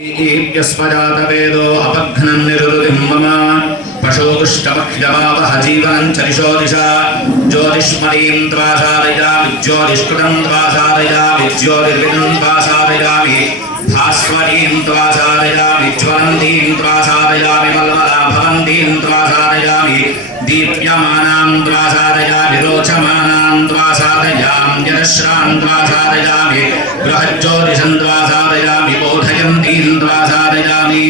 यस्मजातवेदो अपघ्नं निरुतिं मम पशोदुष्टमख्यमावह जीवनं चरिशो दिशा ज्योतिष्मणीं त्वासादयामि ज्योतिष्कृतं त्वासादयामि ज्योतिर्विदं त्वासादयामि भास्वरीं त्वासादयामि ज्वलन्तीं त्वासादयामि मल्मलाभवन्तीं त्वासादयामि दीप्यमानां त्वासादयामि रोचमानां त्वासादयामि जलश्रां त्वासादयामि बृहज्ज्योतिषं त्वासादयामि बोधयन्तीं त्वासादयामि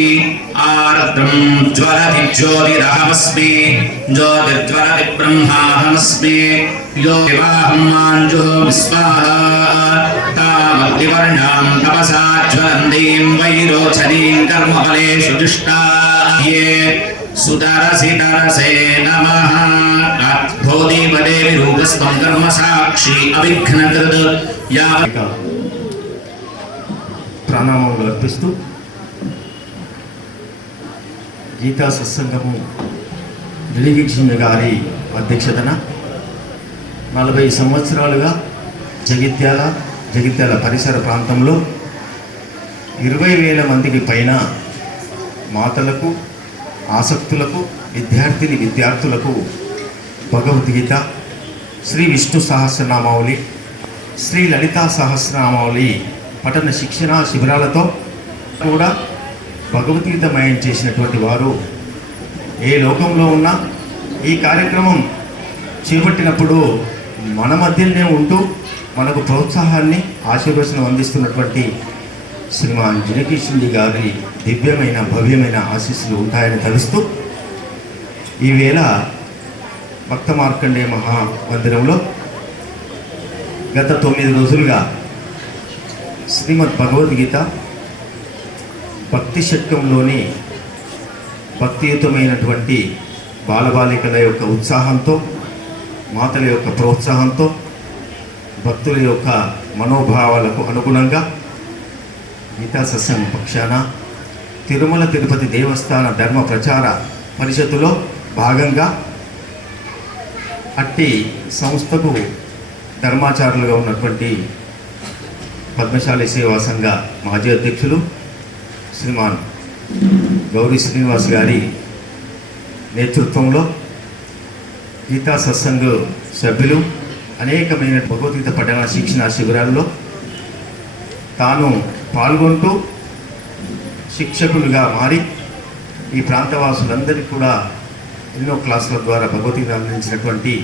आर्द्रं ज्वलति ज्योतिरहमस्मि ज्योतिर्ज्वलति ब्रह्माहमस्मि यो विवाहं माञ्जुः स्वाहा तामग्निवर्णां तपसा ज्वलन्तीं वैरोचनीं कर्मफलेषु जुष्टा ये सुतरसि तरसे नमः भोधिपदेवि रूपस्थं कर्मसाक्षी अविघ्नकृत् यावत् ప్రాణామములు అర్పిస్తూ గీతా సత్సంగము రిలీవిక్షన్ గారి అధ్యక్షతన 40 సంవత్సరాలుగా జగిత్యాల పరిసర ప్రాంతంలో 20,000 మందికి పైన మాతలకు ఆసక్తులకు విద్యార్థులకు భగవద్గీత శ్రీ విష్ణు సహస్రనామావళి శ్రీ లలితా సహస్రనామావళి పఠన శిక్షణ శిబిరాలతో కూడా భగవద్గీతమయం చేసినటువంటి వారు ఏ లోకంలో ఉన్నా ఈ కార్యక్రమం చేపట్టినప్పుడు మన మధ్యనే ఉంటూ మనకు ప్రోత్సాహాన్ని ఆశీర్వచనం అందిస్తున్నటువంటి శ్రీమాన్ జనకిషన్జీ గారి దివ్యమైన భవ్యమైన ఆశీస్సులు ఉంటాయని తలుస్తూ ఈవేళ భక్త మార్కండేయ మహామందిరంలో గత 9 రోజులుగా శ్రీమద్ భగవద్గీత భక్తి షట్కంలోని భక్తియుతమైనటువంటి బాలబాలికల యొక్క ఉత్సాహంతో మాతల యొక్క ప్రోత్సాహంతో భక్తుల యొక్క మనోభావాలకు అనుగుణంగా గీతా సత్సంగ పక్షాన తిరుమల తిరుపతి దేవస్థాన ధర్మ ప్రచార పరిషత్తులో భాగంగా అట్టి సంస్థకు ధర్మాచారులుగా ఉన్నటువంటి పద్మశాలి సేవా సంఘ మాజీ అధ్యక్షులు శ్రీమాన్ గౌరీ శ్రీనివాస్ గారి నేతృత్వంలో గీతా సత్సంగ సభ్యులు అనేకమైన భగవద్గీత పఠన శిక్షణ శిబిరాల్లో తాను పాల్గొంటూ శిక్షకులుగా మారి ఈ ప్రాంతవాసులందరికీ కూడా ఎన్నో క్లాసుల ద్వారా భగవద్గీత అందించినటువంటి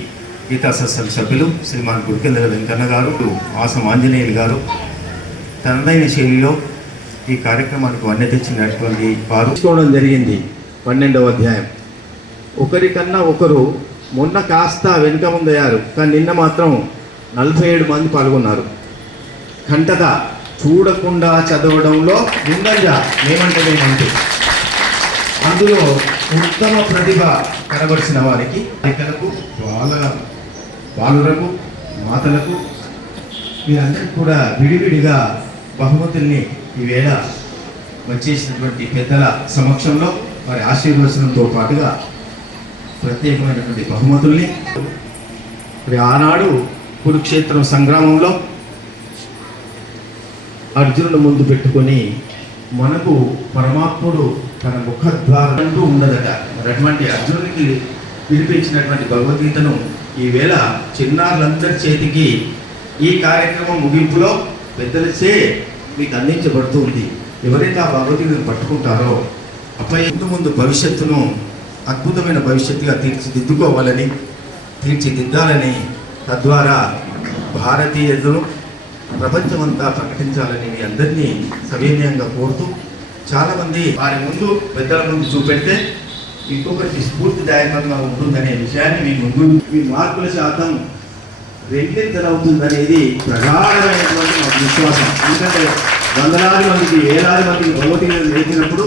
గీతా సత్సంగ సభ్యులు శ్రీమాన్ గుడికెంద్ర వెంకన్న గారు ఆసం ఆంజనేయులు గారు తనదైన శైలిలో ఈ కార్యక్రమానికి వన్నె తెచ్చినటువంటి వారు తీసుకోవడం జరిగింది. 12వ అధ్యాయం. ఒకరికన్నా ఒకరు మొన్న కాస్త వెనుక ముందయ్యారు, కానీ నిన్న మాత్రం 47 మంది పాల్గొన్నారు. కంటత చూడకుండా చదవడంలో ముందంజ ఏమంటే అందులో ఉత్తమ ప్రతిభ కనబరిచిన వారికి బాలికలకు బాలురకు మాతలకు వీరందరికీ కూడా విడివిడిగా బహుమతుల్ని ఈవేళ వచ్చేసినటువంటి పెద్దల సమక్షంలో వారి ఆశీర్వచనంతో పాటుగా ప్రత్యేకమైనటువంటి బహుమతుల్ని మరి ఆనాడు కురుక్షేత్రం సంగ్రామంలో అర్జునుడు ముందు పెట్టుకొని మనకు పరమాత్ముడు తన ముఖద్వారం అంటూ ఉండదట. మరి అటువంటి అర్జునుడికి వినిపించినటువంటి భగవద్గీతను ఈవేళ చిన్నారులందరి చేతికి ఈ కార్యక్రమం ముగింపులో పెద్దలచే మీకు అందించబడుతూ ఉంది. ఎవరైతే ఆ భగవద్గీతను పట్టుకుంటారో అపై ముందు భవిష్యత్తును అద్భుతమైన భవిష్యత్తుగా తీర్చిదిద్దాలని తద్వారా భారతీయతను ప్రపంచమంతా ప్రకటించాలని మీ అందరినీ సవినయంగా కోరుతూ చాలామంది వారి ముందు పెద్దల ముందు చూపెడితే ఇంకొకరికి స్ఫూర్తిదాయకంగా ఉంటుందనే విషయాన్ని మీ ముందు మీ మార్కుల శాతం రెండింతలవుతుందనేది ప్రగాఢమైనటువంటి మాకు విశ్వాసం. ఎందుకంటే వందలాది మందికి వేలాది మందికి భగవద్గీత నేర్చినప్పుడు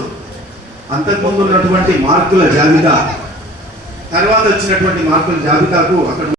అంతకుముందు ఉన్నటువంటి మార్కుల జాబితా తర్వాత వచ్చినటువంటి మార్కుల జాబితాకు అక్కడ